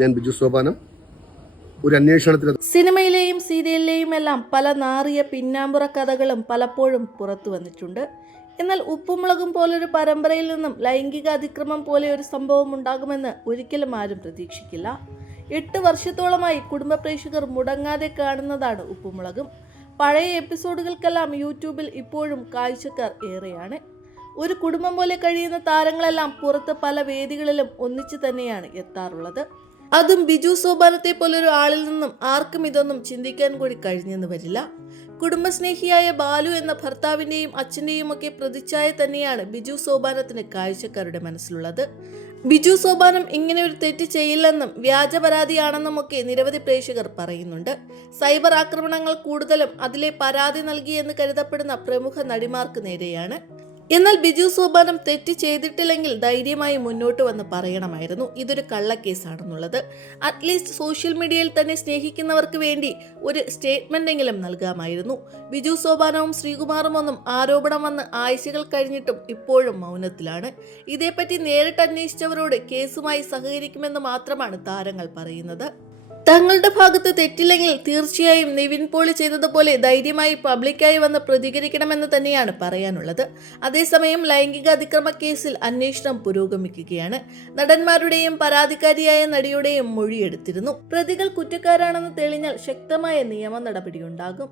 ഞാൻ ബിജു സോപാനം. ഒരു അന്വേഷണത്തിന് സിനിമയിലെയും സീരിയലിലെയും എല്ലാം പല നാറിയ പിന്നാമ്പുറ കഥകളും പലപ്പോഴും പുറത്തു വന്നിട്ടുണ്ട്. എന്നാൽ ഉപ്പുമുളകും പോലൊരു പരമ്പരയിൽ നിന്നും ലൈംഗിക അതിക്രമം പോലെ ഒരു സംഭവം ഉണ്ടാകുമെന്ന് ഒരിക്കലും ആരും പ്രതീക്ഷിക്കില്ല. എട്ട് വർഷത്തോളമായി കുടുംബ പ്രേക്ഷകർ മുടങ്ങാതെ കാണുന്നതാണ് ഉപ്പുമുളകും. പഴയ എപ്പിസോഡുകൾക്കെല്ലാം യൂട്യൂബിൽ ഇപ്പോഴും കാഴ്ചക്കാർ ഏറെയാണ്. ഒരു കുടുംബം പോലെ കഴിയുന്ന താരങ്ങളെല്ലാം പുറത്ത് പല വേദികളിലും ഒന്നിച്ചു തന്നെയാണ് എത്താറുള്ളത്. അതും ബിജു സോപാനത്തെ പോലൊരു ആളിൽ നിന്നും ആർക്കും ഇതൊന്നും ചിന്തിക്കാൻ കൂടി കഴിഞ്ഞെന്ന് വരില്ല. കുടുംബസ്നേഹിയായ ബാലു എന്ന ഭർത്താവിന്റെയും അച്ഛന്റെയും ഒക്കെ പ്രതിച്ഛായ തന്നെയാണ് ബിജു സോപാനത്തിന് കാഴ്ചക്കാരുടെ മനസ്സിലുള്ളത്. ബിജു സോപാനം ഇങ്ങനെ ഒരു തെറ്റ് ചെയ്യില്ലെന്നും വ്യാജ പരാതിയാണെന്നും ഒക്കെ നിരവധി പ്രേക്ഷകർ പറയുന്നുണ്ട്. സൈബർ ആക്രമണങ്ങൾ കൂടുതലും അതിലെ പരാതി നൽകിയെന്ന് കരുതപ്പെടുന്ന പ്രമുഖ നടിമാർക്ക് നേരെയാണ്. എന്നാൽ ബിജു സോപാനം തെറ്റ് ചെയ്തിട്ടില്ലെങ്കിൽ ധൈര്യമായി മുന്നോട്ട് വന്ന് പറയണമായിരുന്നു. ഇതൊരു കള്ളക്കേസാണെന്നുള്ളത്. അറ്റ്ലീസ്റ്റ് സോഷ്യൽ മീഡിയയിൽ തന്നെ സ്നേഹിക്കുന്നവർക്ക് വേണ്ടി ഒരു സ്റ്റേറ്റ്മെന്റ് എങ്കിലും നൽകാമായിരുന്നു. ബിജു സോപാനവും ശ്രീകുമാറും ഒന്നും ആരോപണം വന്ന് ആഴ്ചകൾ കഴിഞ്ഞിട്ടും ഇപ്പോഴും മൗനത്തിലാണ്. ഇതേപ്പറ്റി നേരിട്ട് അന്വേഷിച്ചവരോട് കേസുമായി സഹകരിക്കുമെന്ന് മാത്രമാണ് താരങ്ങൾ പറയുന്നത്. തങ്ങളുടെ ഭാഗത്ത് തെറ്റില്ലെങ്കിൽ തീർച്ചയായും നിവിൻ പോളി ചെയ്തതുപോലെ ധൈര്യമായി പബ്ലിക്കായി വന്ന് പ്രതികരിക്കണമെന്ന് തന്നെയാണ് പറയാനുള്ളത്. അതേസമയം ലൈംഗിക അതിക്രമ കേസിൽ അന്വേഷണം പുരോഗമിക്കുകയാണ്. നടന്മാരുടെയും പരാതിക്കാരിയായ നടിയുടെയും മൊഴിയെടുത്തിരുന്നു. പ്രതികൾ കുറ്റക്കാരാണെന്ന് തെളിഞ്ഞാൽ ശക്തമായ നിയമ നടപടിയുണ്ടാകും.